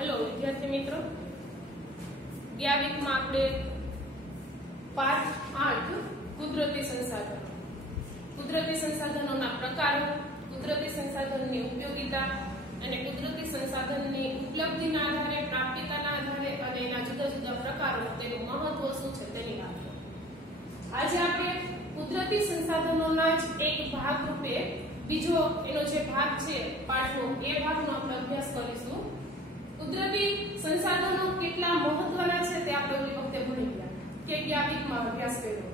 Hello विद्यार्थी मित्रों, ગયા વીકમાં આપણે પાઠ 8 કુદરતી સંસાધનોના પ્રકારો, કુદરતી સંસાધનની ઉપયોગિતા અને કુદરતી સંસાધનની ઉપલબ્ધિના આધારે, પ્રાપ્યતાના આધારે અને એના જુદા જુદા પ્રકારો, તેનું મહત્વ શું છે તેની વાત કરીએ. આજે આપણે કુદરતી સંસાધનોના જ એક ભાગ રૂપે બીજો એનો જે ભાગ છે પાઠનો, એ ભાગનો આપણે અભ્યાસ કરીશું. કુદરતી સંસાધનો કેટલા મહત્વના છે તે આપણે ઓલી વખતે ભણી ગયા કે ગયા વીકમાં અભ્યાસ કર્યો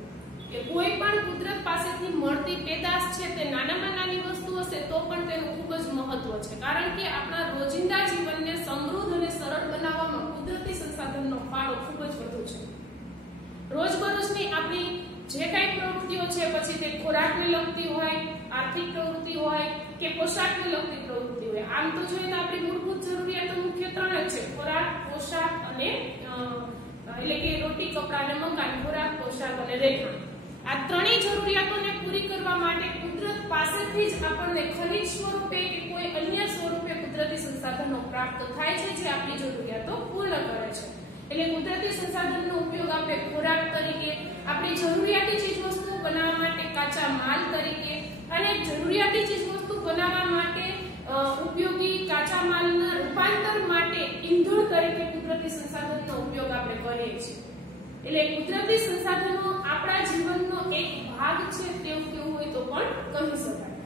કે કોઈ પણ કુદરત પાસેથી મળતી પેદાશ છે તે નાનામાં નાની વસ્તુ હશે તો પણ તેનું ખૂબ જ મહત્વ છે, કારણ કે આપણા રોજિંદા જીવનને સમૃદ્ધ અને સરળ બનાવવામાં કુદરતી સંસાધનનો ફાળો ખૂબ જ વધુ છે. રોજબરોજની આપણી જે કાંઈ પ્રવૃત્તિઓ છે, પછી તે ખોરાકને લગતી હોય, આર્થિક પ્રવૃત્તિ હોય કે પોશાકને લગતી પ્રવૃત્તિ હોય, આમ તો જોઈએ તો આપણી મૂળભૂત જરૂરિયાતો મુખ્ય ત્રણ જ છે: ખોરાક, પોશાક અને એટલે કે રોટી, કપડાં અને મકાન. ખોરાક, પોશાક અને રહેઠાણ, આ ત્રણેય જરૂરિયાતોને પૂરી કરવા માટે કુદરત પાસેથી જ આપણને ખનિજ સ્વરૂપે કે કોઈ અન્ય સ્વરૂપે કુદરતી સંસાધનો પ્રાપ્ત થાય છે જે આપણી જરૂરિયાતો પૂર્ણ કરે છે. એટલે કુદરતી સંસાધનનો ઉપયોગ આપણે ખોરાક તરીકે, આપણી જરૂરિયાતી ચીજવસ્તુઓ બનાવવા માટે કાચા માલ તરીકે અને જરૂરિયાતી ચીજવસ્તુ બનાવવા માટે ઉપયોગી કાચા માલના રૂપાંતર માટે ઈંધણ તરીકે કુદરતી સંસાધનનો ઉપયોગ આપણે કરીએ છીએ. એટલે કુદરતી સંસાધનો આપણા જીવનનો એક ભાગ છે તેવું કેવું હોય તો પણ કહી શકાય.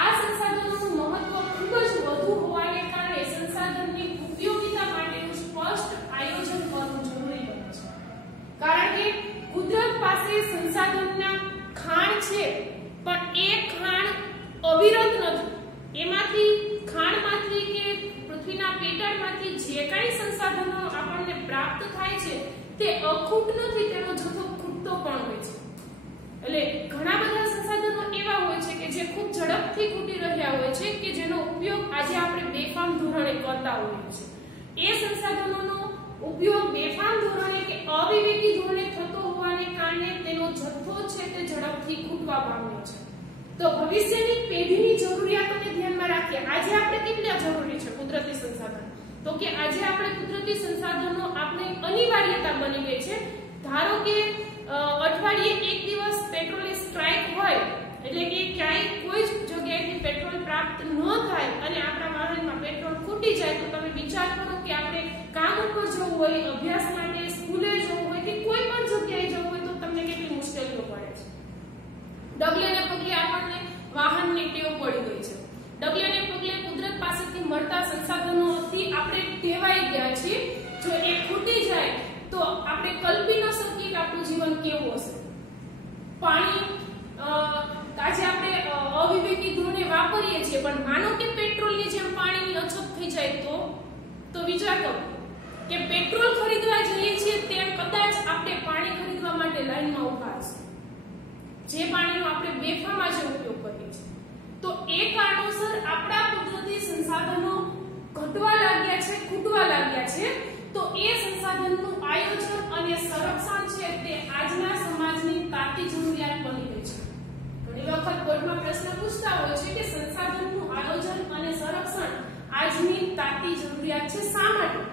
આ સંસાધનોનું મહત્વ ખૂબ જ વધુ હોવાને કારણે સંસાધનની ઉપયોગિતા માટેનું સ્પષ્ટ આયોજન કરવું જરૂરી બને છે, કારણ કે કુદરત પાસે સંસાધનના ખાણ છે, પણ એ ખાણ અવિરત નથી. એમાંથી ખાણમાંથી કે પૃથ્વીના પેટાળમાંથી જે કાંઈ સંસાધનો આપણને પ્રાપ્ત થાય છે તે અખૂટ નથી, તેનો જથ્થો ખૂટતો પણ હોય છે. એટલે ઘણા બધા સંસાધનો એવા હોય છે કે જે ખૂબ ઝડપથી ખૂટી રહ્યા હોય છે કે જેનો ઉપયોગ આજે આપણે બેફામ ધોરણે કરતા હોઈએ છીએ. એ સંસાધનોનો ઉપયોગ બેફામ ધોરણે કે અવિવેકી ધોરણે થતો હોવાને કારણે તેનો જથ્થો છે તે ઝડપથી ખૂટવા પામ્યો છે. તો ભવિષ્યની પેઢીની જરૂરિયાતોને ધ્યાનમાં રાખીએ આજે આપણે કેટલા જરૂરી છે કુદરતી સંસાધન? તો કે આજે આપણે કુદરતી સંસાધનો આપણે અનિવાર્યતા બની ગઈ છે. ધારો કે અઠવાડિયે એક દિવસ પેટ્રોલની સ્ટ્રાઇક હોય, એટલે કે ક્યાંય કોઈ જ જગ્યાએથી પેટ્રોલ પ્રાપ્ત ન થાય અને આપણા વાહનમાં પેટ્રોલ ખૂટી જાય, તો તમે વિચાર કરો કે આપણે કામ ઉપર જવું હોય, અભ્યાસ માટે સ્કૂલે જવું હોય કે કોઈ પણ જગ્યાએ જવું હોય તો તમને કેટલી મુશ્કેલીઓ પડે છે. ડગલે ને પગલે આપણને વાહનની ટેવ પડી ગઈ છે. ડગલે ને પગલે કુદરત પાસેથી મળતા સંસાધનોથી આપણે ટેવાઈ ગયા છીએ. જો એ ખૂટી જાય તો આપણે કલ્પી ન શકીએ કે આપણું જીવન કેવું હશે. પાણી આજે આપણે અવિવેકી ધોરણે વાપરીએ છીએ, પણ માનો કે પેટ્રોલની જેમ પાણીની અછત થઈ જાય તો વિચાર કરો કે પેટ્રોલ ખરીદવા જઈએ છીએ તેમ કદાચ આપણે પાણી ખરીદવા માટે લાઈનમાં ઉભા હશું, જે પાણીનો આપણે બેફામ આજે ઉપયોગ કરીએ છીએ. તો એ કારણોસર આપણા કુદરતી સંસાધનો ઘટવા લાગ્યા છે, ખૂટવા લાગ્યા છે. તો એ સંસાધનનું આયોજન અને સંરક્ષણ છે તે આજના સમાજની તાતી જરૂરિયાત બની ગઈ છે. ઘણી વખત બોર્ડમાં પ્રશ્ન પૂછતા હોય છે કે સંસાધનનું આયોજન અને સંરક્ષણ આજની તાતી જરૂરિયાત છે. શા માટે?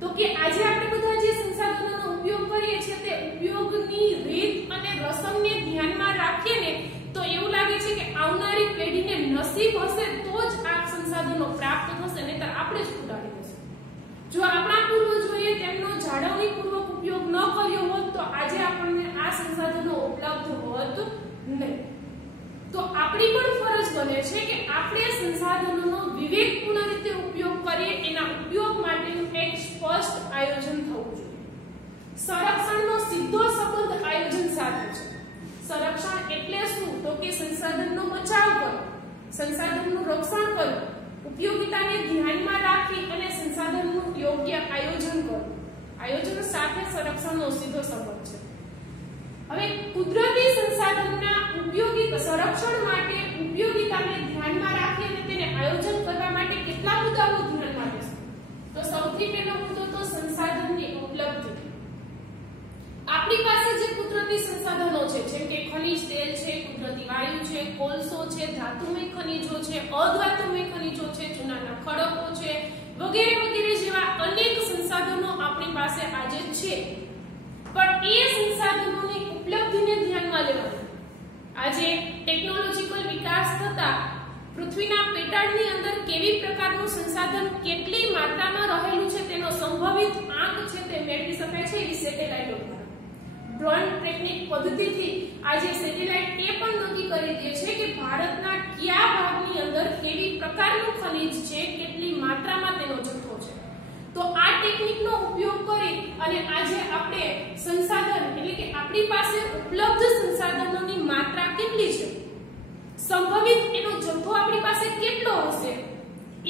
તો કે આજે આપણે બધા જે સંસાધનોનો ઉપયોગ કરીએ છીએ તે ઉપયોગની રીત અને રસમને ધ્યાનમાં રાખીએ ને તો એવું લાગે છે કે આવનારી પેઢીને નસીબ હશે તો જ આ સંસાધનો પ્રાપ્ત થશે, નહીતર આપણે જ ઉડાડી દેશું. જો આપણા પૂર્વજોએ તેમનો જાળવણીપૂર્વક ઉપયોગ ન કર્યો હોત તો આજે આપણને આ સંસાધનો ઉપલબ્ધ હોત નહીં. તો આપણી પણ ફરજ બને છે કે આપણે સંસાધનોનો વિવેકપૂર્ણ રીતે ઉપયોગ કરીએ, એના ઉપયોગ માટેનું એક સ્પષ્ટ આયોજન થવું જોઈએ. સંરક્ષણનો સીધો સંબંધ આયોજન સાથે છે. સંરક્ષણ એટલે શું? તો કે સંસાધનનો બચાવ કરવો, સંસાધનનું રક્ષણ કરવું, ઉપયોગિતાને ધ્યાનમાં રાખી અને સંસાધનનું યોગ્ય આયોજન કરવું. આયોજન સાથે સંરક્ષણનો સીધો સંબંધ છે. હવે કુદરતી સંસાધનના સંરક્ષણ માટે ઉપયોગિતાને ધ્યાનમાં રાખી અને તેને આયોજન કરવા માટે કેટલા મુદ્દાઓ ધ્યાનમાં લેશું? તો સૌથી પહેલો મુદ્દો તો સંસાધનની ઉપલબ્ધિ. આપણી પાસે જે કુદરતી સંસાધનો છે, જેમ કે ખનિજ તેલ છે, કુદરતી વાયુ છે, કોલસો છે, ધાતુમય ખનિજો છે, અધાતુમય ખનિજો છે, ચૂનાના ખડકો છે, વગેરે વગેરે છે, પણ એ સંસાધનોની ઉપલબ્ધિને ધ્યાનમાં લેવાની. આજે ટેકનોલોજીકલ વિકાસ થતા પૃથ્વીના પેટાળની અંદર કેવી પ્રકારનું સંસાધન કેટલી માત્રામાં રહેલું છે તેનો સંભવિત આંક છે તે મેળવી શકાય છે એ સેટેલાઇટો દ્વારા. ડ્રોન ટ્રેકિંગ પદ્ધતિથી આજે સેટેલાઇટ એ પણ નક્કી કરી દે છે કે ભારતના કયા ભાગની અંદર કેવી પ્રકારનું ખનિજ છે, કેટલી માત્રામાં તેનો જથ્થો છે. તો આ ટેકનિકનો ઉપયોગ કરી અને આજે આપણે સંસાધન એટલે કે આપણી પાસે ઉપલબ્ધ સંસાધનોની માત્રા કેટલી છે, સંભવિત એનો જથ્થો આપણી પાસે કેટલો હશે,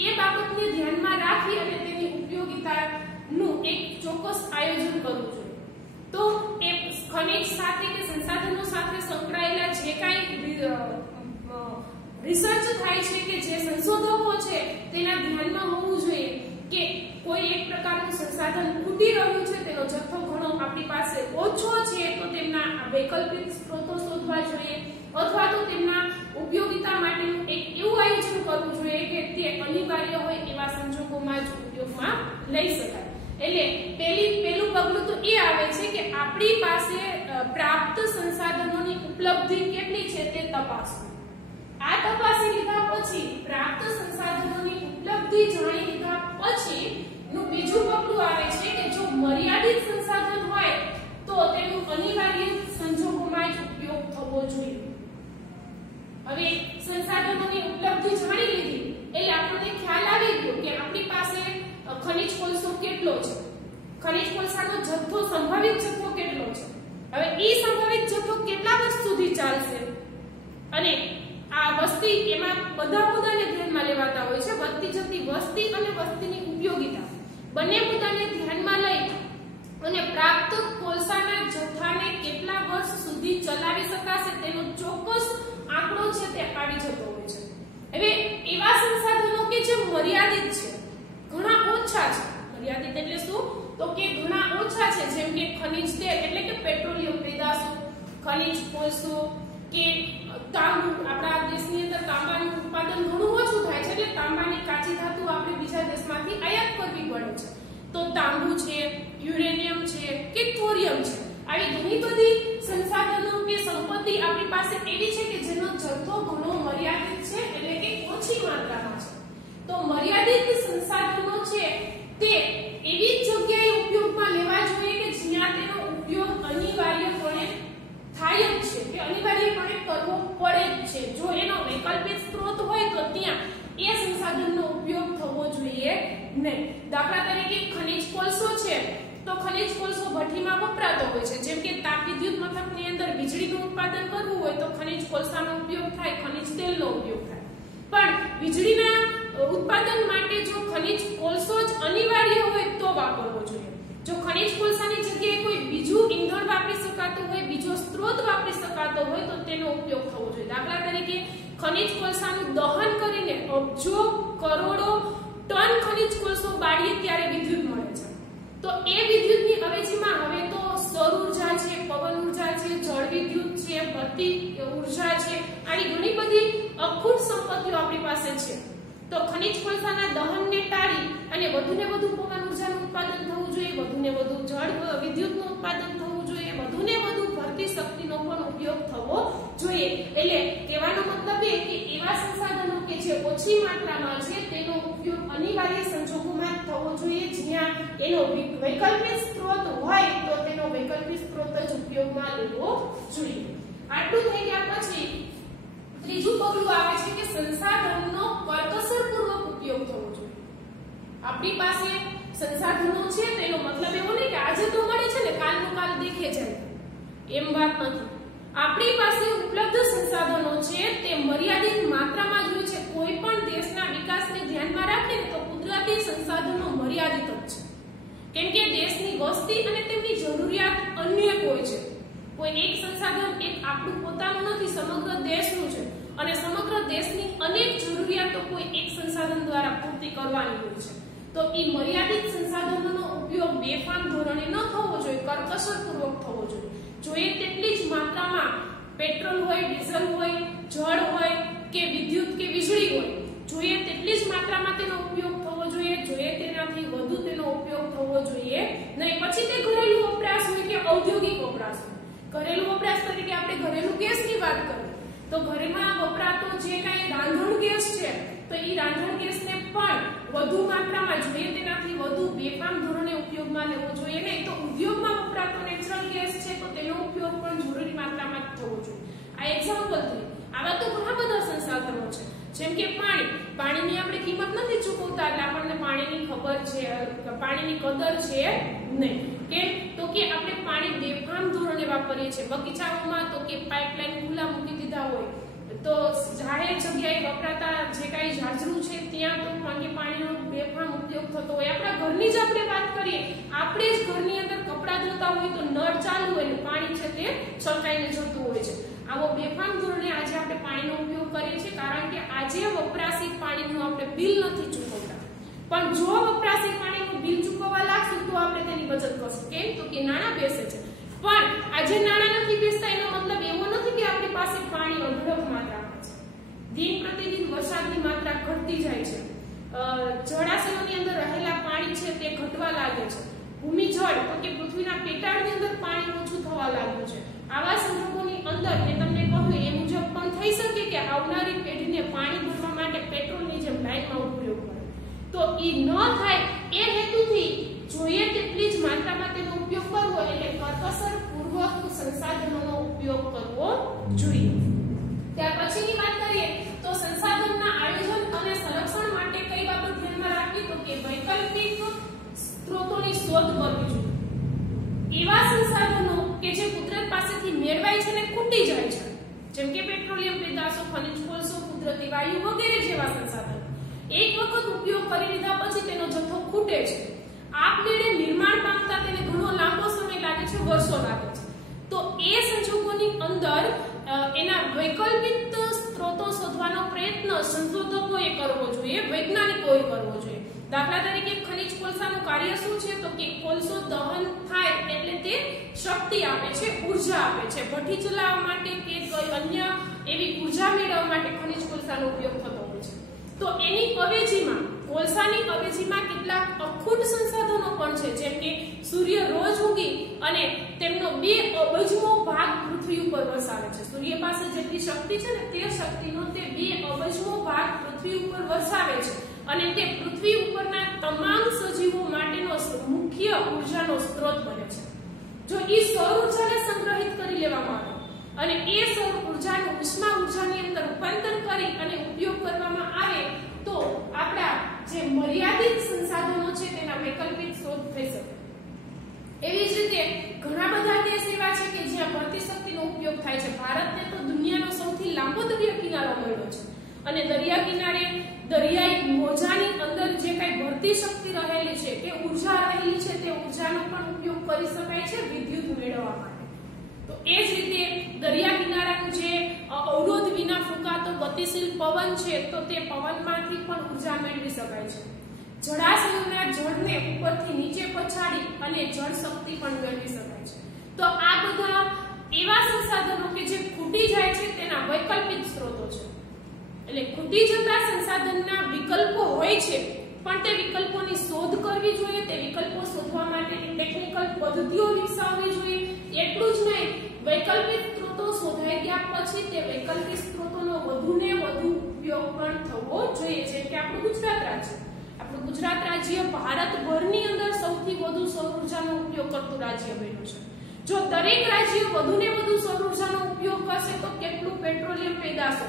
એ બાબતને ધ્યાનમાં રાખી અને તેની ઉપયોગિતાનું એક ચોક્કસ આયોજન કરવું જોઈએ. તો એ ખનિજ સાથે કે સંસાધનો સાથે સંકળાયેલા જે કાંઈ રિસર્ચ થાય છે કે જે સંશોધકો છે તેના ધ્યાનમાં હોવું જોઈએ કે કોઈ એક પ્રકારનું સંસાધન ખૂટી રહ્યું છે, તેનો જથ્થો ઘણો આપણી પાસે ઓછો છે, તો તેમના વૈકલ્પિક સ્ત્રોતો શોધવા જોઈએ અથવા તો તેમના ઉપયોગિતા માટેનું એક એવું આયોજન કરવું જોઈએ કે તે અનિવાર્ય હોય એવા સંજોગોમાં જ ઉપયોગમાં લઈ શકાય. એટલે પહેલું પગલું તો એ આવે છે કે આપણી પાસે પ્રાપ્ત સંસાધનોની ઉપલબ્ધિ કેટલી છે તે તપાસવું. આ તપાસી લીધા પછી પ્રાપ્ત સંસાધનોની ઉપલબ્ધિ જાણી લીધા પછી નું બીજું પગલું આવે છે કે જો મર્યાદિત સંસાધન હોય તો તેનું અનિવાર્ય સંજોગોમાં જ ઉપયોગ થવો જોઈએ. હવે સંસાધનોની ઉપલબ્ધિ જાણી લીધી એટલે આપણને ખ્યાલ આવી ગયો કે આપણી પાસે ખનિજ કોલસો કેટલો છે, ખનિજ કોલસાનો જથ્થો સંભવિત જથ્થો કેટલો છે. હવે એ સંભવિત જથ્થો કેટલા વર્ષ સુધી ચાલશે અને આ વસ્તી, એમાં બધા મુદ્દાને ધ્યાનમાં લેવાતા હોય છે. વધતી જતી વસ્તી અને વસ્તીની ઉપયોગિતા બંને મુદ્દાને ધ્યાનમાં લઈ અને પ્રાપ્ત કોલસાના જથ્થાને કેટલા વર્ષ સુધી ચલાવી શકાશે તેનો ચોક્કસ આંકડો છે તે આવી જતો હોય છે. હવે એવા સંસાધનો કે જે મર્યાદિત છે, ઘણા ઓછા છે. મર્યાદિત એટલે શું? તો કે ઘણા ઓછા છે, જેમ કે ખનિજ તેલ એટલે કે પેટ્રોલિયમ પેદાશો, ખનિજ કોલસો કે તાંબુ. આપણા દેશની અંદર તાંબાનું ઉત્પાદન ઘણું ઓછું થાય છે, એટલે તાંબાની કાચી ધાતુ આપણે બીજા દેશમાંથી આયાત કરવી પડે છે. તો તાંબુ છે, યુરેનિયમ છે કે થોરિયમ છે, આવી ઘણી બધી સંસાધનો કે સંપત્તિ આપણી પાસે એવી છે કે જેનો જથ્થો ઘણો મર્યાદિત છે, એટલે કે ઓછી માત્રામાં છે. તો મર્યાદિત સંસાધનો છે તે એવી જગ્યાએ ઉપયોગમાં લેવા જોઈએ કે જ્યાં તેનો ઉપયોગ અનિવાર્યપણે થાય જ છે કે અનિવાર્યપણે કરવો પડે જ છે. જો એનો વૈકલ્પિક સ્ત્રોત હોય તો ત્યાં એ સંસાધનનો ઉપયોગ થવો જોઈએ નહીં. દાખલા તરીકે ખનિજ કોલસો છે તો ખનિજ કોલસો ભઠ્ઠીમાં વપરાતો હોય છે. જેમ કે તાપ વિદ્યુત મથકની અંદર વીજળીનું ઉત્પાદન કરવું હોય તો ખનિજ કોલસાનો ઉપયોગ થાય, ખનિજ તેલનો ઉપયોગ થાય. પણ વીજળીના ઉત્પાદન માટે જો ખનિજ કોલસો જ અનિવાર્ય હોય તો વાપરવો જોઈએ. જો ખનિજ કોલસાની જગ્યાએ કોઈ બીજું ઈંધણ વાપરી શકાતું હોય, બીજો સ્ત્રોત વાપરી શકાતો હોય તો તેનો ઉપયોગ થવો જોઈએ. દાખલા તરીકે ખનિજ કોલસાનું દહન કરીને અબજો કરોડો ટન ખનિજ કોલસો બાળીએ ત્યારે વિદ્યુત મળે છે. તો એ વિદ્યુતની અવેજીમાં હવે તો સૌર ઉર્જા છે, પવન ઉર્જા છે, જળ વિદ્યુત છે, બત્તી ઉર્જા છે, આવી ઘણી બધી અખૂટ સંપત્તિઓ આપણી પાસે છે. તો ખનિજ કોલસાના દહનને ટાળી અને વધુને વધુ પવન ઉર્જાનું ઉત્પાદન થવું જોઈએ, વધુને વધુ જળ વિદ્યુતનું ઉત્પાદન થવું જોઈએ, વધુને વધુ ભરતી શક્તિનો પણ ઉપયોગ થવો જોઈએ. એટલે કહેવાનો મતલબ એ કે એવા સંસાધનો કે જે ઓછી માત્રામાં છે તેનો ઉપયોગ અનિવાર્ય સંજોગોમાં થવો જોઈએ. જ્યાં એનો વૈકલ્પિક સ્ત્રોત હોય તો તેનો વૈકલ્પિક સ્ત્રોત જ ઉપયોગમાં લેવો જોઈએ. આટલું થઈ ગયા પછી ત્રીજું પગલું આવે છે કે સંસાધનનો કરકસરપૂર્વક ઉપયોગ થવો જોઈએ. આપણી પાસે સંસાધનો છે તેનો મતલબ એવો નહીં કે આજે તો મળે છે ને કાલનું કાલ દેખે જાય, એમ વાત નથી. આપણી પાસે ઉપલબ્ધ સંસાધનો છે તે મર્યાદિત માત્રામાં જ હોય છે. કોઈ પણ દેશના વિકાસને ધ્યાનમાં રાખીને તો કુદરતી સંસાધનો મર્યાદિત જ છે, કેમ કે દેશની વસ્તી અને તેમની જરૂરિયાત અનેક હોય છે. કોઈ એક સંસાધન એક આપણું પોતાનું નથી, સમગ્ર દેશનું છે અને સમગ્ર દેશની અનેક જરૂરિયાતો કોઈ એક સંસાધન દ્વારા પૂર્તિ કરવાની હોય છે. તો એ મર્યાદિત સંસાધનોનો ઉપયોગ બેફામ ધોરણે ન થવો જોઈએ, કરકસરપૂર્વક થવો જોઈએ. જોઈએ તેટલી જ માત્રામાં પેટ્રોલ હોય, ડીઝલ હોય, જળ હોય કે વિદ્યુત કે વીજળી હોય, જોઈએ તેટલી જ માત્રામાં તેનો ઉપયોગ થવો જોઈએ. જોઈએ તેનાથી તેનાથી વધુ તેનો ઉપયોગ થવો જોઈએ નહીં. પછી તે ઘરેલું વપરાશ હોય કે ઔદ્યોગિક વપરાશ હોય. ઘરેલું વપરાશ તરીકે આપણે ઘરેલું ગેસની વાત કરીએ તો ઘરમાં વપરાતો જે કાંઈ રાંધણ ગેસ છે તો એ રાંધણ ગેસને પણ વધુ માત્રામાં જોઈએ તેનાથી વધુ બેફામ ધોરણે ઉપયોગમાં લેવો જોઈએ નહીં. તો ઉદ્યોગમાં વપરાતો નેચરલ ગેસ છે તો તેનો ઉપયોગ પણ જરૂરી માત્રામાં થવો જોઈએ. આ એક્ઝામ્પલ થયું. આવા તો ઘણા બધા સંસાધનો છે, જેમ કે પાણીની આપણે કિંમત નથી ચૂકવતા એટલે આપણને પાણીની ખબર છે, પાણીની કદર છે નહીં. કેમ તો કે આપણે પાણી બેફામ ધોરણે વાપરીએ છીએ. બગીચાઓમાં તો કે પાઇપલાઇન ખુલ્લા મૂકી દીધા હોય તો જાહેર જગ્યાએ વપરાતા જે કાંઈ ઝાઝરું છે ત્યાં તો પાણીનો બેફામ ઉપયોગ થતો હોય. આપણા ઘરની જ આપણે વાત કરીએ, આપણે જ ઘરની અંદર કપડાં ધોતા હોય તો નળ ચાલુ હોય એટલે પાણી છે તે છલકાઈને જતું હોય છે. આવો બેફામ ધોરણે આજે આપણે પાણીનો ઉપયોગ કરીએ છીએ કારણ કે આજે વપરાશી પાણીનું આપણે બિલ નથી ચૂકવતા. પણ જો વપરાશી પાણીનું બિલ ચૂકવવા લાગશું તો આપણે તેની બચત કરશું. કેમ તો કે નાણાં બેસે છે. પણ આજે નાણાં નથી બેસતા એનો મતલબ એવો નથી કે આપણી પાસે પાણી અઢળક માત્રામાં છે. દિન પ્રતિદિન વરસાદની માત્રા ઘટતી જાય છે. જળાશયોની અંદર રહેલા પાણી છે તે ઘટવા લાગે છે. ભૂમિજળ તો કે પૃથ્વીના પેટાળની અંદર પાણી ઓછું થવા લાગ્યું છે. આવા સંજોગોની અંદર મેં તમને કહ્યું એ મુજબ પણ થઈ શકે કે આવનારી પેઢીને પાણી ભરવા માટે પેટ્રોલની જેમ લાઈનમાં ઉભું રહેવું પડે. તો એ ન થાય એ હેતુથી જોઈએ તેટલી જ માત્રામાં તેનો ઉપયોગ કરવો એટલે કરકસરપૂર્વક સંસાધનોનો ઉપયોગ કરવો જોઈએ. ત્યાર પછીની વાત કરીએ તો સંસાધનના આયોજન અને સંરક્ષણ માટે કઈ બાબત ધ્યાનમાં રાખવી તો કે વૈકલ્પિક સ્ત્રોતોની શોધ કરવી જોઈએ. એવા સંસાધનો કે જે કુદરત પાસેથી મેળવાય છે ને ખૂટી જાય છે, જેમ કે પેટ્રોલિયમ પેદાશો, ખનિજ કોલસો, કુદરતી વાયુ વગેરે જેવા સંસાધનો એક વખત ઉપયોગ કરી લીધા પછી તેનો જથ્થો ખૂટે છે. આપમેળે નિર્માણ પામતા તેને ઘણો લાંબો સમય લાગે છે, વર્ષો લાગે છે. તો એ સંજોગોની અંદર એના વૈકલ્પિક સ્ત્રોતો શોધવાનો પ્રયત્ન સંશોધકોએ કરવો જોઈએ, વૈજ્ઞાનિકોએ કરવો જોઈએ. દાખલા તરીકે ખનિજ કોલસાનું કાર્ય શું છે તો કે કોલસો દહન થાય એટલે તે શક્તિ આપે છે, ઉર્જા આપે છે. ભઠ્ઠી ચલાવવા માટે કે કોઈ અન્ય એવી ઉર્જા મેળવવા માટે ખનિજ કોલસાનો ઉપયોગ થતો હોય છે. તો એની અવેજીમાં કોલસાની અવેજીમાં કેટલાક અખૂટ સંસાધનો પણ છે, જેમ કે સૂર્ય રોજ ઉગી અને તેમનો 2 અબજમો ભાગ પૃથ્વી ઉપર વરસાવે છે. સૂર્ય પાસે જેટલી શક્તિ છે ને તે શક્તિનો તે 2 અબજમો ભાગ પૃથ્વી ઉપર વરસાવે છે અને તે પૃથ્વી ઉપરના તમામ સજીવો માટેનો મુખ્ય ઉર્જાનો સ્ત્રોત બને છે. જો એ સૌર ઉર્જાને સંગ્રહિત કરી લેવામાં આવે અને એ સૌર ઉર્જાનું ઉષ્મા ઉર્જાની અંદર રૂપાંતર કરી અને ઉપયોગ કરવામાં આવે તો આપણા જે મર્યાદિત સંસાધનો છે તેના વૈકલ્પિક શોધ થઈ શકે. એવી જ રીતે ઘણા બધા દેશ એવા છે કે જ્યાં ભરતી શક્તિનો ઉપયોગ થાય છે. ભારતને તો દુનિયાનો સૌથી લાંબો દરિયા કિનારો મળ્યો છે અને દરિયા કિનારે દરિયાઈ મોજાની અંદર જે કાંઈ ભરતી શક્તિ રહેલી છે કે ઉર્જા રહેલી છે તે ઉર્જાનો પણ ઉપયોગ કરી શકાય છે વિદ્યુત મેળવવા માટે. તો એ જ રીતે દરિયા કિનારાનું જે અવરોધ વિના ફૂંકાતો ગતિશીલ પવન છે તો તે પવનમાંથી પણ ઉર્જા મેળવી શકાય છે. જળાશયોના જળને ઉપરથી નીચે પછાડી અને જળ શક્તિ પણ મેળવી શકાય છે. તો આ બધા એવા સંસાધનો કે જે ખૂટી જાય છે તેના વૈકલ્પિક સ્ત્રોતો છે. એટલે ખૂટી જતા સંસાધનના વિકલ્પો હોય છે પણ તે વિકલ્પોની શોધ કરવી જોઈએ, તે વિકલ્પો શોધવા માટેની ટેકનિકલ પદ્ધતિઓ વિકસાવવી જોઈએ. એટલું જ નહીં, વૈકલ્પિક સ્ત્રોતો શોધાઈ ગયા પછી તે વૈકલ્પિક સ્ત્રોતોનો વધુને વધુ ઉપયોગ પણ થવો જોઈએ. જેમ કે આપણું ગુજરાત રાજ્ય, ગુજરાત રાજ્ય ભારતભરની અંદર સૌથી વધુ સૌર ઉર્જાનો ઉપયોગ કરતું રાજ્ય બન્યું છે. જો દરેક રાજ્ય વધુને વધુ સૌર ઉર્જાનો ઉપયોગ કરશે તો કેટલું પેટ્રોલિયમ પેદાશો,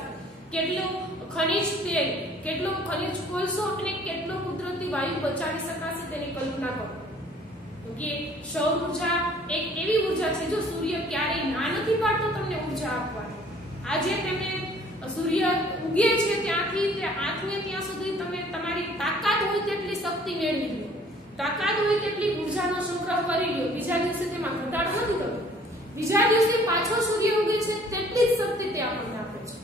કેટલું ખનિજ તેલ, કેટલો ખનિજ કોલસો અને કેટલો કુદરતી વાયુ બચાવી શકાશે તેની કલ્પના કરો. કે સૌર ઉર્જા એક એવી ઉર્જા છે જો સૂર્ય ક્યારેય ના નથી પાડતો તમને ઉર્જા આપવાની. આજે તમે સૂર્ય ઉગે છે ત્યાંથી તે આથમે ત્યાં સુધી તમે તમારી તાકાત હોય તેટલી શક્તિ મેળવી લો, તાકાત હોય તેટલી ઉર્જાનો સંગ્રહ કરી લો. બીજા દિવસે તેમાં ઘટાડો નથી થતો. બીજા દિવસે પાછો સૂર્ય ઉગે છે તેટલી જ શક્તિ તે આપણને આપે છે.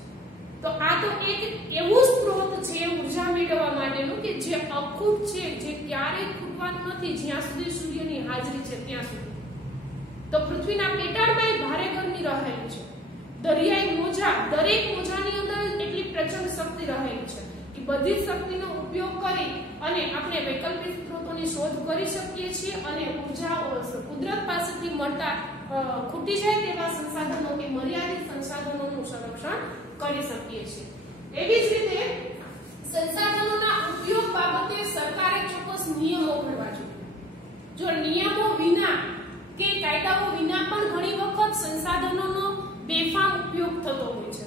તો આ તો એક એવું સ્ત્રોત છે ઉર્જા મેળવવા માટેનું કે જે અખૂટ છે, જે ક્યારેય ખૂટવાનું નથી જ્યાં સુધી સૂર્યની હાજરી છે ત્યાં સુધી. તો પૃથ્વીના પેટાળમાં ભારે ગરમી રહેલી છે. દરિયાઈ મોજા, દરેક મોજાની અંદર એટલી પ્રચંડ શક્તિ રહેલી છે કે બધી જ શક્તિનો ઉપયોગ કરી અને આપણે વૈકલ્પિક સ્ત્રોતોની શોધ કરી શકીએ છીએ અને ઉર્જા કુદરત પાસેથી મળતા ખૂટી જાય તેવા સંસાધનો કે મર્યાદિત સંસાધનોનું સંરક્ષણ કરી શકીએ છીએ. એવી જ રીતે સંસાધનોના ઉપયોગ બાબતે સરકારે ચોક્કસ નિયમો ઘડવા જોઈએ. જો નિયમો વિના કે કાયદાઓ વિના પણ ઘણી વખત સંસાધનોનો બેફામ ઉપયોગ થતો હોય છે.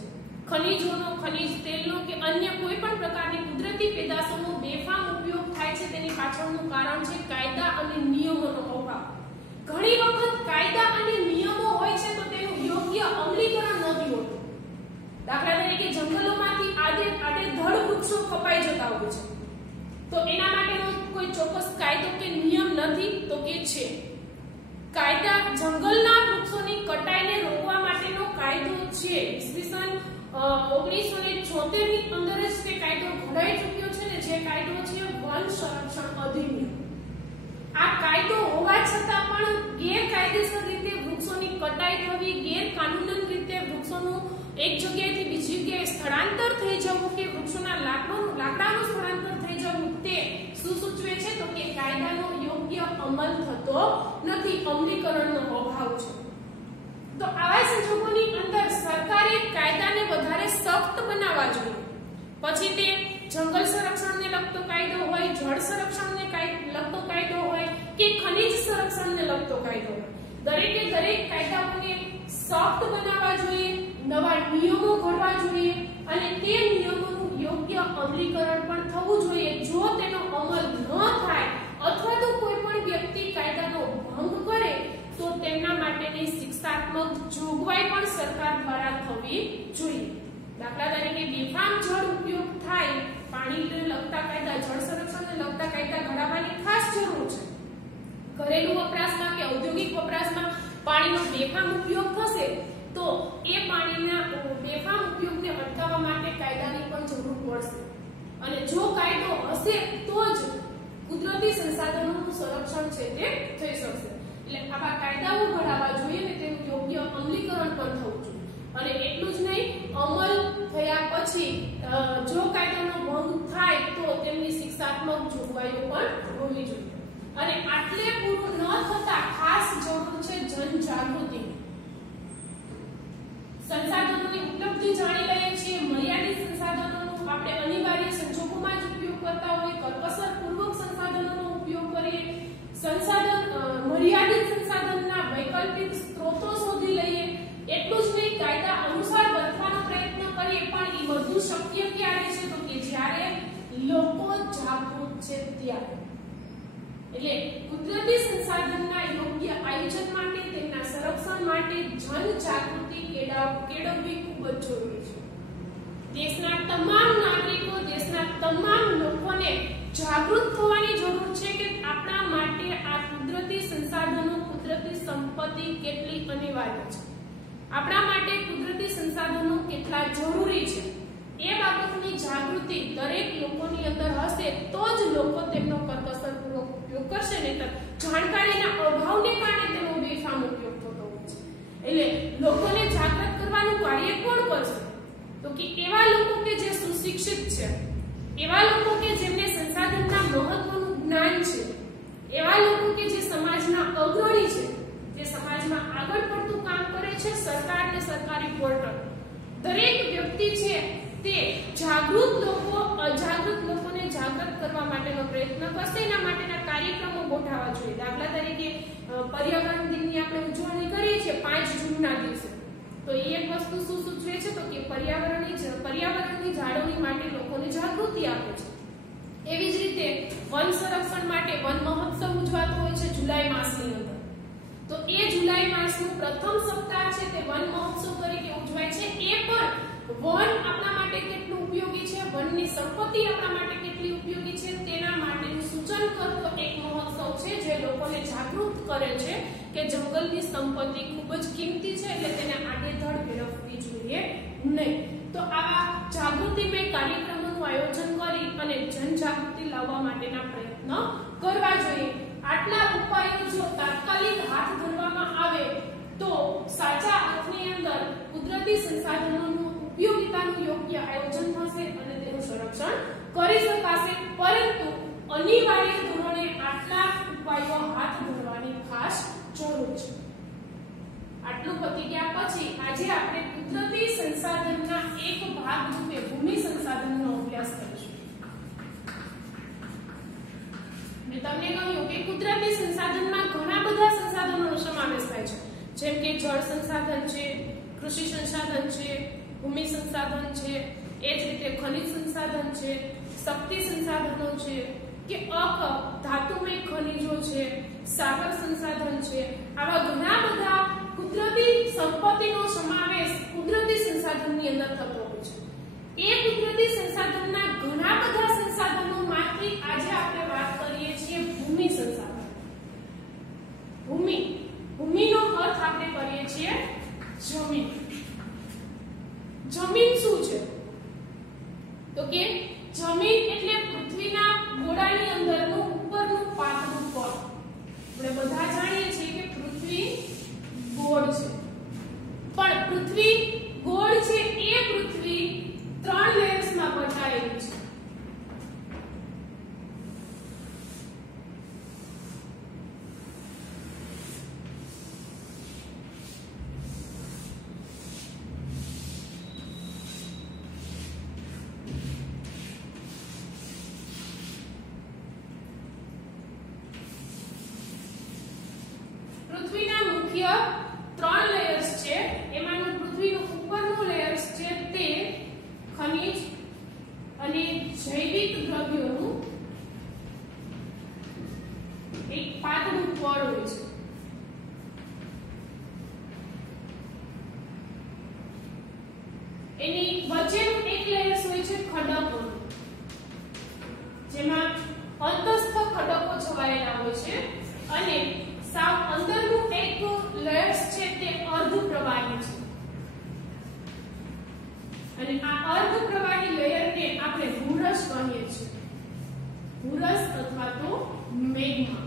ખનિજોનો, ખનિજ તેલનો કે અન્ય કોઈ પણ પ્રકારની કુદરતી પેદાશોનો બેફામ ઉપયોગ થાય છે. તેની પાછળનું કારણ છે કાયદા અને નિયમોનો અભાવ. ઘણી વખત કાયદા અને નિયમો હોય છે તો તેનું યોગ્ય અમલીકરણ નથી હોતું. દાખલા તરીકે જંગલોમાંથી આડેધડ વૃક્ષો કપાઈ જતા હોય છે તો એના માટેનો કોઈ ચોક્કસ કાયદો કે નિયમ નથી તો કે છે. કાયદા જંગલના વૃક્ષોની કટાઈને રોકવા માટેનો કાયદો છે. ઈસવીસન 1976 ની અંદર જ તે કાયદો ઘડાઈ ચૂક્યો છે ને જે કાયદો છે વન સંરક્ષણ અધિનિયમ. આ કાયદો હોવા છતાં પણ ગેરકાયદેસર રીતે વૃક્ષોની કટાઈ થવી, ગેરકાનૂની રીતે વૃક્ષોનું એક જગ્યાએથી બીજી જગ્યાએ સ્થળાંતર થઈ જવું કે વૃક્ષોના લાકડાનું સ્થળાંતર થઈ જવું તે શું સૂચવે છે તો કે કાયદાનો યોગ્ય અમલ થતો નથી, અમલીકરણનો અભાવ છે. તો આવા સંજોગોની અંદર સરકારે કાયદાને વધારે સખ્ત બનાવવા જોઈએ. પછી તે જંગલ સંરક્ષણને લગતો કાયદો હોય, જળ સંરક્ષણને લગતો કાયદો હોય કે ખનિજ સંરક્ષણને લગતો કાયદો હોય, દરેકે દરેક કાયદાઓને સખ્ત બનાવવા જોઈએ, નવા નિયમો ઘડવા જોઈએ અને તે નિયમોનું યોગ્ય અમલીકરણ પણ થવું જોઈએ. જો તેનો અમલ ન થાય અથવા તો કોઈ પણ વ્યક્તિ કાયદાનો ભંગ કરે તો તેમના માટેની શિક્ષાત્મક જોગવાઈ પણ સરકાર દ્વારા થવી જોઈએ. દાખલા તરીકે બેફામ જળ ઉપયોગ થાય, પાણીને લગતા કાયદા, જળ સંરક્ષણને લગતા કાયદા ઘડાવવાની ખાસ જરૂર છે. ઘરેલું વપરાશમાં કે ઔદ્યોગિક વપરાશમાં પાણીનો બેફામ ઉપયોગ થશે તો એ પાણીના બેફામ ઉપયોગને અટકાવવા માટે કાયદાની પણ જરૂર પડશે. અને જો કાયદો હશે તો જ કુદરતી સંસાધનોનું સંરક્ષણ છે તે થઈ શકશે. એટલે આવા કાયદાઓ ઘડાવવા જોઈએ અને તેનું યોગ્ય અમલીકરણ પણ થવું જોઈએ. અને એટલું જ નહીં, અમલ થયા પછી જો કાયદાનો ભંગ થાય તો તેમની શિક્ષાત્મક જોગવાઈઓ પણ હોવી જોઈએ. અને આટલે પૂરું ન થતા ખાસ જરૂર છે જનજાગૃતિ. સંસાધનોની ઉપલબ્ધિ જાણી લઈએ છીએ, મર્યાદિત સંસાધનોનો આપણે અનિવાર્ય સંજોગોમાં જ ઉપયોગ કરતા હોઈએ, કરકસરપૂર્વક સંસાધનોનો ઉપયોગ કરીએ, મર્યાદિત સંસાધનના વૈકલ્પિક સ્ત્રોતો શોધી લઈએ. એટલું જ નહીં, કાયદા અનુસાર વર્તવાનો પ્રયત્ન કરીએ. પણ એ બધું શક્ય ક્યારે છે તો કે જ્યારે લોકો જાગૃત છે ત્યારે. એટલે કુદરતી સંસાધનના યોગ્ય આયોજન માટે, તેમના સંરક્ષણ માટે જનજાગૃતિ કેળવવી ખૂબ જ જરૂરી છે. દેશના તમામ નાગરિકો, દેશના તમામ લોકોને જાગૃત થવાની જરૂર છે કે આપણા માટે આ કુદરતી સંસાધનો, કુદરતી સંપત્તિ કેટલી અનિવાર્ય છે, આપણા માટે કુદરતી સંસાધનો કેટલા જરૂરી છે. એ બાબતની જાગૃતિ દરેક લોકોની અંદર હશે તો જ લોકો તેમનો કરકસરપૂર્વક ઉપયોગ કરશે. નહીંતર જાણકારીના અભાવને કારણે તેનો બેફામ ઉપયોગ થતો હોય છે. એટલે લોકોને જાગૃત કરવાનું કાર્ય કોણ કરશે તો કે એવા લોકો કે જે સુશિક્ષિત છે, એવા લોકો કે જેમને સંસાધનના મહત્વનું જ્ઞાન છે, એવા લોકો કે જે સમાજના અગ્રણી છે, જે સમાજમાં આગળ પડતું કામ કરે છે. સરકાર અને સરકારી પોર્ટલ દરેક વ્યક્તિ છે તે જાગૃત લોકો અજાગૃત લોકોને જાગૃત કરવા માટેનો પ્રયત્ન કરશે. એના માટેના કાર્યક્રમો ગોઠવવા જોઈએ. દાખલા તરીકે પર્યાવરણ દિનની આપણે ઉજવણી કરીએ છીએ 5 જૂનના દિવસે, તો એ એક વસ્તુ શું સૂચવે છે તો કે પર્યાવરણની જાળવણી માટે લોકોને જાગૃતિ આપે છે. એવી જ રીતે વન સંરક્ષણ માટે વન મહોત્સવ ઉજવાતો હોય છે જુલાઈ માસની અંદર. તો એ જુલાઈ માસનું પ્રથમ સપ્તાહ છે તે વન મહોત્સવ તરીકે ઉજવાય છે. એ પણ વન આપણા માટે કેટલું ઉપયોગી છે, વનની સંપત્તિ આપણા માટે કેટલી ઉપયોગી છે તેના માટેનું સૂચન કરતો એક મહોત્સવ છે જે લોકોને જાગૃત કરે છે કે જંગલની સંપત્તિ ખૂબ જ કિંમતી છે, એટલે તેને આડેધડ વેડફવી જોઈએ નહીં. તો આ જાગૃતિમય કાર્યક્રમોનું આયોજન કરી અને જનજાગૃતિ લાવવા માટેના પ્રયત્ન કરવા જોઈએ. આટલા ઉપાયો જો તાત્કાલિક હાથ ધરવામાં આવે તો સાચા અર્થની અંદર કુદરતી સંસાધનોનું ઉપયોગિતાનું યોગ્ય આયોજન થશે અને તેનું સંરક્ષણ કરી શકાશે. પરંતુ અનિવાર્ય આટલું પતી ગયા પછી આજે આપણે કુદરતી સંસાધનના એક ભાગ રૂપે ભૂમિ સંસાધનનો અભ્યાસ કરીશું. મેં તમને કહ્યું કે કુદરતી સંસાધનમાં ઘણા બધા સંસાધનોનો સમાવેશ થાય છે, જેમ કે જળ સંસાધન છે, કૃષિ સંસાધન છે, ભૂમિ સંસાધન છે, એ જ રીતે ખનિજ સંસાધન છે, શક્તિ સંસાધનો છે કે ધાતુમય ખનિજો છે, સાગર સંસાધન છે. આવા ઘણા બધા કુદરતી સંપત્તિનો સમાવેશ કુદરતી સંસાધનની અંદર થતો હોય છે. એ કુદરતી સંસાધનના ઘણા બધા સંસાધનોમાંથી આજે આપણે વાત કરીએ છીએ ભૂમિ સંસાધન. ભૂમિનો અર્થ આપણે કરીએ છીએ જમીન. જમીન શું છે? તો કે જમીન એટલે પૃથ્વીના ગોળાની અંદરનું ઉપરનું પાતળું પડ. આપણે બધા જાણીએ છીએ કે પૃથ્વી ગોળ છે, પણ પૃથ્વી ગોળ છે એ પૃથ્વી 3 લેયર્સમાં વહેંચાયેલી છે. પૃથ્વીના મુખ્ય 3 લેયર્સ છે. એમાંનું પૃથ્વીનું ઉપરનું લેયર્સ છે તે ખનિજ અને જૈવિક દ્રવ્યોનું એક પાતળું પડ હોય છે. એની વચ્ચેનું એક લેયર્સ હોય છે ખડકોનું, જેમાં અંતસ્થ ખડકો છવાયેલા હોય છે, અને સાવ અંદરનું એક લેયર્સ છે તે અર્ધપ્રવાહી છે. અને આ અર્ધપ્રવાહી લેયરને આપણે ભૂરસ કહીએ છીએ. ભૂરસ અથવા તો મેગ્મા.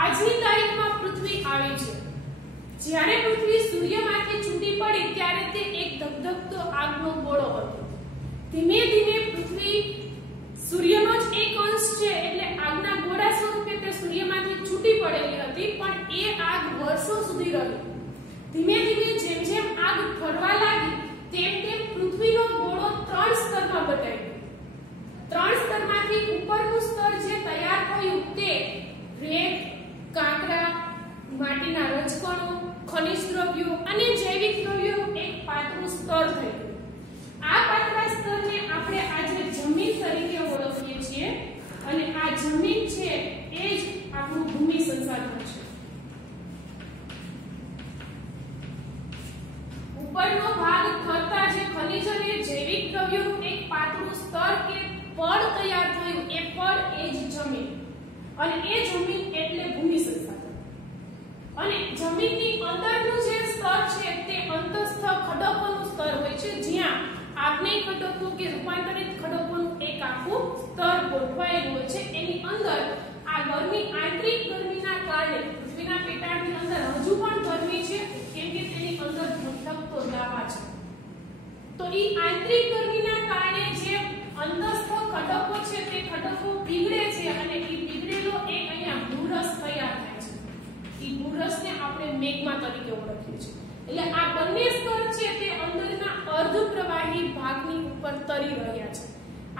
આજની તારીખમાં પૃથ્વી આવી છે. જ્યારે પૃથ્વી સૂર્યમાંથી છૂટી પડી ત્યારે તે એક ધગધગતો આગનો ગોળો હતો. ધીમે ધીમે પૃથ્વી સૂર્યનો જ એક અંશ છે, એટલે આગના ગોળા સ્વરૂપે તે સૂર્યમાંથી છૂટી પડેલી હતી, પણ એ આગ વર્ષો સુધી રહી. ધીમે ધીમે જેમ જેમ આગ ઠરવા લાગી તેમ તેમ પૃથ્વીનો ગોળો 3 સ્તરમાં બટાયો. 3 સ્તરમાંથી ઉપરનું સ્તર જે તૈયાર થયું તે રેત, કાંકરા, માટીના રજકણો, ખનિજ દ્રવ્યો અને જૈવિક દ્રવ્યોનું એક પાતળું સ્તર થઈ ગયું. આ પાતળા સ્તરને આપણે આજે જમીન તરીકે ઓળખીએ છીએ, અને આ જમીન છે એ જ આપણું ભૂમિ સંસાધન છે. ઉપરનો ભાગ થતા જે ખનિજ અને જૈવિક દ્રવ્યોનું એક પાતળું સ્તર કે પડ તૈયાર થયું, એ પડ એ જ જમીન, અને એ જમીન એટલે ભૂમિ સંસાધન. અને જમીનની અંદરનું જે સ્તર છે તે અંતસ્થ ખડકોનું સ્તર હોય છે, જ્યાં આગ્નેય ખડકો કે રૂપાંતરિત ખડકોનું એક આખું સ્તર ગોઠવાયેલું હોય છે. એની અંદર આ ગરમી, આંતરિક ગરમીના કારણે પૃથ્વીના પેટાળની અંદર હજુ પણ ગરમી છે, કેમ કે તેની અંદર ધગધગતો લાવા છે. તો એ આંતરિક ગરમીના કારણે જે અંતસ્થ ખડકો છે તે ખડકો પીગળે છે, અને એ પીગળેલો એક અહીંયા ભૂરસ તૈયાર થાય છે. એ ભૂરસને આપણે મેગ્મા તરીકે ઓળખીએ છીએ. એટલે આ બંને સ્તર છે તે અંદરના અર્ધપ્રવાહી ભાગની ઉપર તરી રહ્યા છે.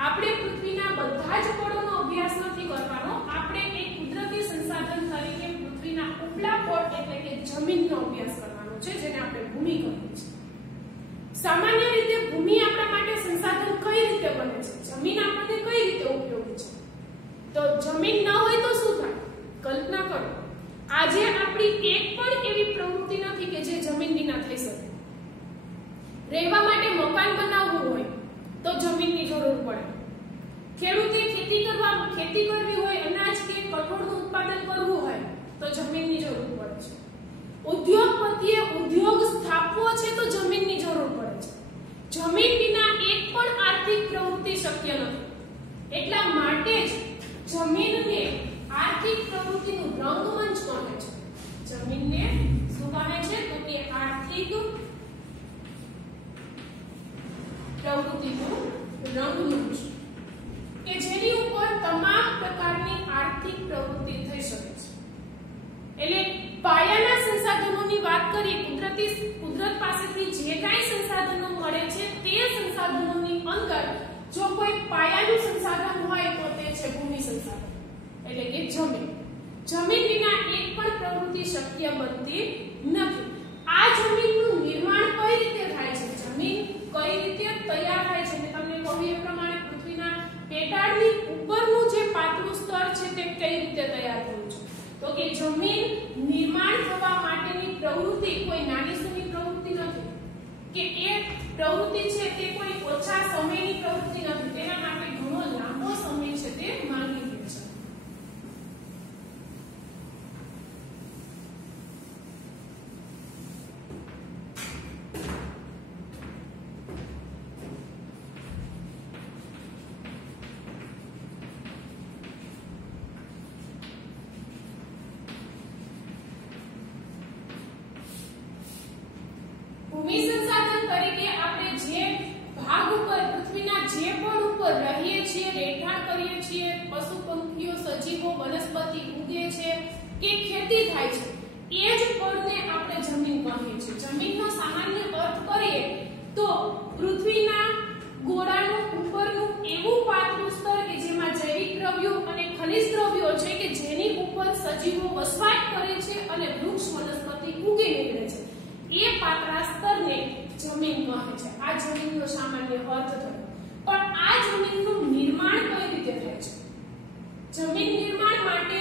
આપણે પૃથ્વીના બધા જ પડોનો અભ્યાસ નથી કરવાનો, આપણે એક કુદરતી સંસાધન તરીકે પૃથ્વીના ઉપલા પડ એટલે કે જમીનનો અભ્યાસ કરવાનો છે, જેને આપણે ભૂમિ કહીએ છીએ. સામાન્ય રીતે ભૂમિ આપણા માટે સંસાધન કઈ રીતે બને છે? જમીન આપણને કઈ રીતે ઉપયોગી છે? તો જમીન ન હોય તો શું થાય? કલ્પના કરો, આજે આપણી એક પણ એવી પ્રવૃત્તિ નથી કે જે જમીન વિના થઈ શકે. રહેવા માટે મકાન બનાવવું હોય તો જમીનની જરૂર પડે. ખેડૂતે ખેતી કરવી હોય, અનાજ કે કઠોળનું ઉત્પાદન કરવું હોય તો જમીનની જરૂર પડે છે. ઉદ્યોગપતિએ ઉદ્યોગ સ્થાપવો છે તો જમીનની જરૂર પડે છે. જમીન વિના એક પણ આર્થિક પ્રવૃત્તિ શક્ય નથી. એટલા માટે જ જમીનને આર્થિક પ્રવૃત્તિનું રંગમંચ કહે છે. જમીનને શું કહે છે? તો કે આર્થિક પ્રવૃત્તિનું રંગમંચ, કે જેની ઉપર તમામ પ્રકારની આર્થિક પ્રવૃત્તિ થઈ શકે છે. એટલે પાયાના સંસાધનોની વાત કરીએ, કુદરતી કુદરત પાસેથી જે કાંઈ સંસાધનો મળે છે તે સંસાધનોની અંદર જો કોઈ પાયાનું સંસાધન હોય તો તે છે ભૂમિ સંસાધન એટલે કે જમીન. જમીન વિના એક પણ પ્રવૃત્તિ શક્ય બનતી નથી. આ જમીનનું નિર્માણ કઈ રીતે થાય છે, જમીન કઈ રીતે તૈયાર થાય છે, મેં તમને કહ્યું એ પ્રમાણે પૃથ્વીના પેટાળની ઉપરનું જે પાતળું સ્તર છે તે કઈ રીતે તૈયાર થયું છે, તો કે જમીન નિર્માણ થવા માટેની પ્રવૃત્તિ કોઈ નાની સૂની પ્રવૃત્તિ નથી કે એ પ્રવૃત્તિ છે તે કોઈ ઓછા સમયની પ્રવૃત્તિ નથી, તેના માટે ઘણો લાંબો સમય છે તે માંગી લે છે. ભૂમિ સંસાધન તરીકે આપણે જે ભાગ ઉપર પૃથ્વીના જે પણ ઉપર રહીએ છીએ, રહેઠાણ કરીએ છીએ, પશુ પંખીઓ, સજીવો, વનસ્પતિ ઉગે છે કે ખેતી થાય છે, એ જ પળને આપણે જમીન કહીએ છીએ. જમીનનો સામાન્ય અર્થ કરીએ તો પૃથ્વીના ગોળાનું ઉપરનું એવું પાતળું સ્તર કે જેમાં જૈવિક દ્રવ્યો અને ખનિજ દ્રવ્યો છે કે જેની ઉપર સજીવો વસવાટ કરે છે અને વૃક્ષ વનસ્પતિ ઉગી નીકળે છે, એ પાતળા સ્તરને જમીન કહે છે. આ જમીનનો સામાન્ય અર્થ થયો. પણ આ જમીનનું નિર્માણ કઈ રીતે થાય છે? જમીન નિર્માણ માટે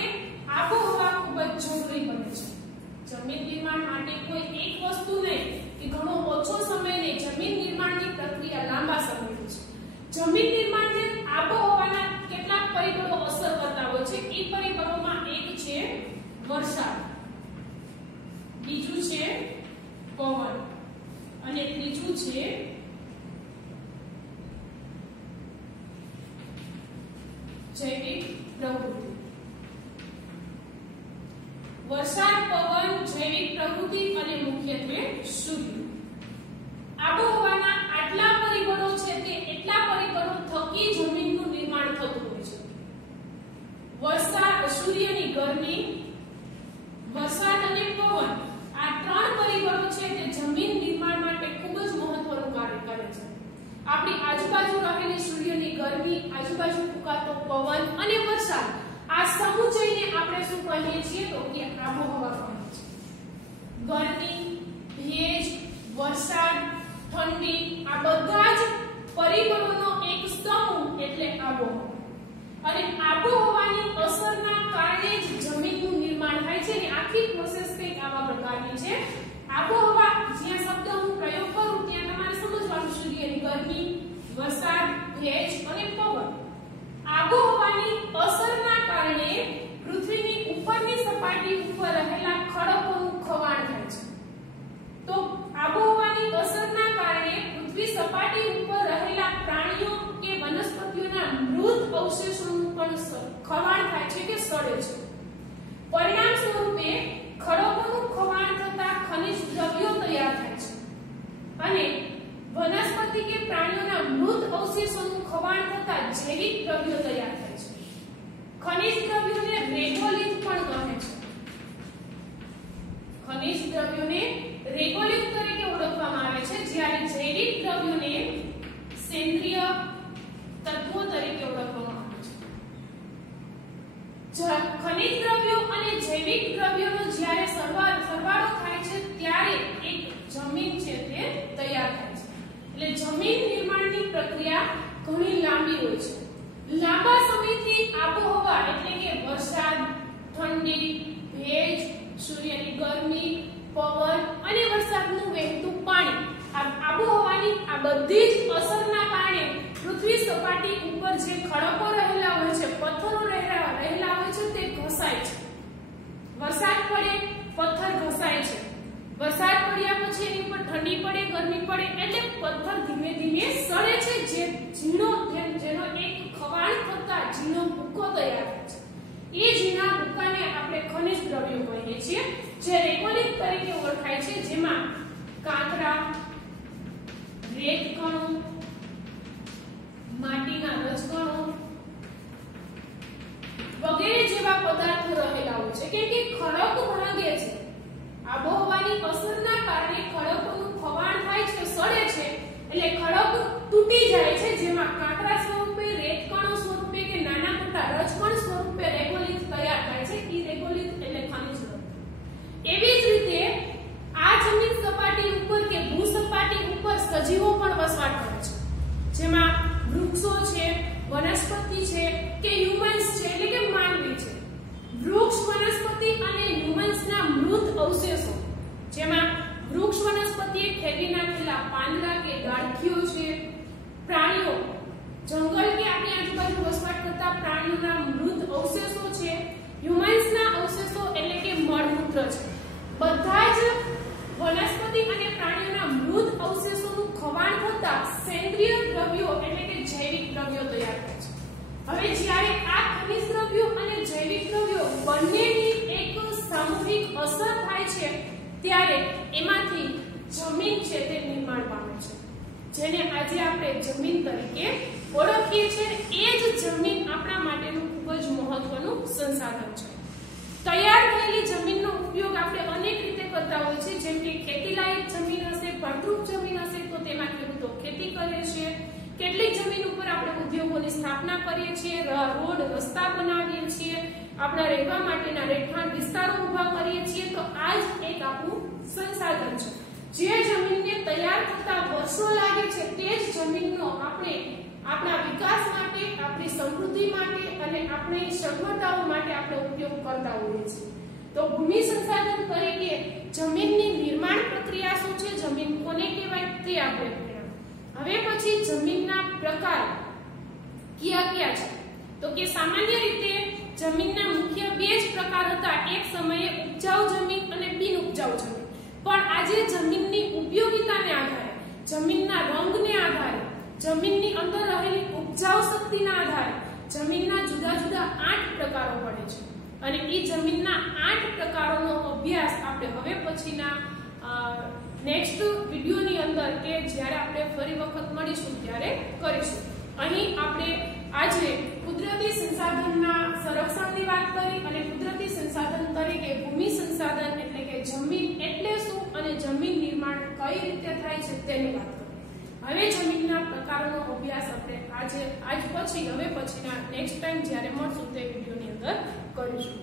આબોહવા ખૂબ જ જરૂરી બને છે. જમીન નિર્માણ માટે કોઈ એક વસ્તુ નહીં કે ઘણો ઓછો સમય નહીં, જમીન નિર્માણની પ્રક્રિયા લાંબા સમયની છે. જમીન નિર્માણને આબોહવાના કેટલાક પરિબળો અસર કરતા હોય છે. એ પરિબળોમાં એક છે વરસાદ, બીજું છે પવન અને ત્રીજું છે જૈવિક પ્રવૃત્તિ. વરસાદ, પવન, જૈવિક પ્રવૃત્તિ અને મુખ્યત્વે સૂર્ય. આબોહવાના આટલા પરિબળો છે તે એટલા પરિબળો થકી જમીનનું નિર્માણ થતું હોય છે. વરસાદ, સૂર્યની ગરમી, વરસાદ અને પવન, આ ત્રણ પરિબળો છે તે જમીન નિર્માણ માટે ખૂબ જ મહત્વનું કાર્ય કરે છે. આપણી આજુબાજુ રહેલી સૂર્યની ગરમી, આજુબાજુ ફૂંકાતો પવન અને વરસાદ, આ સમુચયને આપણે શું કહીએ છીએ તો કે આબોહવા કહીએ છીએ. ગરમી, ભેજ, વરસાદ, ઠંડી, આ બધા જ પરિબળોનો એક સમૂહ એટલે આબોહવા. અને આબોહવાની અસરના કારણે જ જમીનનું નિર્માણ થાય છે. અને આખી પ્રોસેસ કંઈક આવા પ્રકારની છે. આબોહવા જ્યાં શબ્દ હું પ્રયોગ કરું ત્યાં તમારે સમજવાનું, સૂર્યની ગરમી, વરસાદ, ભેજ અને પવન. આબોહવાની અસરના કારણે પૃથ્વીની ઉપરની સપાટી ઉપર રહેલા ખડકોનું ખવાણ થાય છે. તો આબોહવાની અસરના કારણે પૃથ્વી સપાટી ઉપર રહેલા પ્રાણીઓ કે વનસ્પતિઓના મૃત અવશેષોનું પણ ખવાણ થાય છે કે સડે છે. પરિણામ સ્વરૂપે ખડકોનું ખવાણ થતા ખનિજ દ્રવ્યો તૈયાર થાય છે અને વનસ્પતિ કે પ્રાણીઓના મૃત અવશેષોનું ખવાણ થતા જૈવિક દ્રવ્યો તૈયાર થાય છે. ખનિજ દ્રવ્યોને રેગોલિથ પણ કહે છે. ખનિજ દ્રવ્યોને રેગોલિથ તરીકે ઓળખવામાં આવે છે, જ્યારે જૈવિક દ્રવ્યોને સેન્દ્રીય તત્વો તરીકે ઓળખવામાં આવે છે. ખનિજ દ્રવ્યો અને જૈવિક દ્રવ્યોનો જ્યારે સરવાળો થાય છે ત્યારે એક જમીન છે તે તૈયાર થાય છે. એટલે જમીન નિર્માણની પ્રક્રિયા ઘણી લાંબી હોય છે. લાંબા સમયથી આબોહવા એટલે કે વરસાદ, ઠંડી, ભેજ, સૂર્યની ગરમી, પવન અને વરસાદનું વહેતું પાણી, આ આબોહવાની આ બધી જ અસરના કારણે પૃથ્વી સપાટી ઉપર જે ખડકો રહેલા હોય છે, પથ્થરો રહેલા હોય છે તે ઘસાય છે. વરસાદ પડે, પથ્થર ઘસાય છે. વરસાદ પડ્યા પછી એની ઉપર ઠંડી પડે, ગરમી પડે એટલે પથ્થર ધીમે ધીમે સડે છે, જેનો એક ખવાણ થતા ઝીણો ભૂકો તૈયાર થાય છે. એ ઝીણા ભૂકાને આપણે ખનિજ દ્રવ્યો કહીએ છીએ, જે રેગોલિથ તરીકે ઓળખાય છે, જેમાં કાંકરા, રેતકણો, માટીના રજકણો વગેરે જેવા પદાર્થો રહેલા હોય છે. કેમ કે ખડક ભાંગે છે, આબોહવાની અસરના કારણે ખડકોનું ખવાણ થાય છે, સડે છે, એટલે ખડક તૂટી જાય છે, જેમાં કાંકરા સ્વરૂપે, રેતકણો સ્વરૂપે કે નાના મોટા રજકણ સ્વરૂપે રેગોલિથ તૈયાર થાય છે. ઈ રેગોલિથ એટલે ખનિજ રત્ન. એવી જ રીતે આ જમીન સપાટી ઉપર કે ભૂસપાટી ઉપર સજીવો પણ વસવાટ કરે છે, જેમાં વૃક્ષો છે, વનસ્પતિ છે કે હ્યુમન્સ છે એટલે કે માનવી છે. વૃક્ષ, વનસ્પતિ અને હ્યુમન્સના મૃત અવશેષો, જેમાં વૃક્ષ વનસ્પતિએ ખેડી નાખેલા પાંદડા કે ડાળખીઓ છે, પ્રાણીઓ, જંગલ કે આપણી આજુબાજુ વસવાટ કરતા પ્રાણીઓના મૃત અવશેષો છે, હ્યુમન્સના અવશેષો એટલે કે મળમૂત્ર છે. બધા જ વનસ્પતિ અને પ્રાણીઓના મૃત અવશેષોનું ખવાણ થતા સેન્દ્રિય દ્રવ્યો એટલે કે જૈવિક દ્રવ્યો તૈયાર થાય છે. હવે જ્યારે આ ખનિજ દ્રવ્યો અને જૈવિક દ્રવ્યો બંનેની એક સામૂહિક અસર થાય છે ત્યારે એમાંથી જમીન છે તે નિર્માણ પામે છે, જેને આજે આપણે જમીન તરીકે ઓળખીએ છીએ. એ જ જમીન આપણા માટેનું ખૂબ જ મહત્વનું સંસાધન છે. તૈયાર થયેલી જમીનનો ઉપયોગ આપણે અનેક રીતે કરતા હોય છે, જેમ કે ખેતીલાયક જમીન હશે, ફળદ્રુપ જમીન હશે તો તેમાં ખેડૂતો ખેતી કરે છે. કેટલીક જમીન ઉપર આપણે ઉદ્યોગોની સ્થાપના કરીએ છીએ, રોડ, રસ્તા બનાવીએ છીએ, આપણા રહેવા માટેના રહેઠાણ વિસ્તારો ઊભા કરીએ છીએ. તો આ જ એક આપણું સંસાધન છે. જે જમીનને તૈયાર થતા વર્ષો લાગે છે તે જ જમીનનો આપણે આપણા વિકાસ માટે, આપણી સમૃદ્ધિ માટે અને આપણી સગવડતાઓ માટે આપણે ઉપયોગ કરતા હોઈએ છીએ. તો ભૂમિ સંસાધન તરીકે જમીનની નિર્માણ પ્રક્રિયા શું છે, જમીન કોને કહેવાય તે આપણે ભણ્યા. હવે પછી જમીનના પ્રકાર કયા કયા છે, તો કે સામાન્ય રીતે જમીનના મુખ્ય બે જ પ્રકાર હતા. એક સમયે ઉપજાઉ જમીન અને બિન ઉપજાઉ જમીન. પણ આજે જમીનની ઉપયોગિતાને આધારે, જમીનના રંગને આધારે, જમીનની અંદર રહેલી ઉપજાઉ શક્તિના આધારે જમીનના જુદા જુદા 8 પ્રકારો પડે છે. અને એ જમીનના 8 પ્રકારોનો અભ્યાસ આપણે હવે પછીના નેક્સ્ટ વિડિયોની અંદર કે જ્યારે આપણે ફરી વખત મળીશું ત્યારે કરીશું. અહીં આપણે આજે કુદરતી સંસાધનના સંરક્ષણની વાત કરી અને કુદરતી સંસાધન તરીકે ભૂમિ સંસાધન એટલે કે જમીન એટલે શું અને જમીન નિર્માણ કઈ રીતે થાય છે તેની વાત કરી. હવે જમીનના પ્રકારોનો અભ્યાસ આપણે આજ પછી હવે પછીના નેક્સ્ટ ટાઈમ જ્યારે મળશું તે વિડિયોની અંદર કરીશું.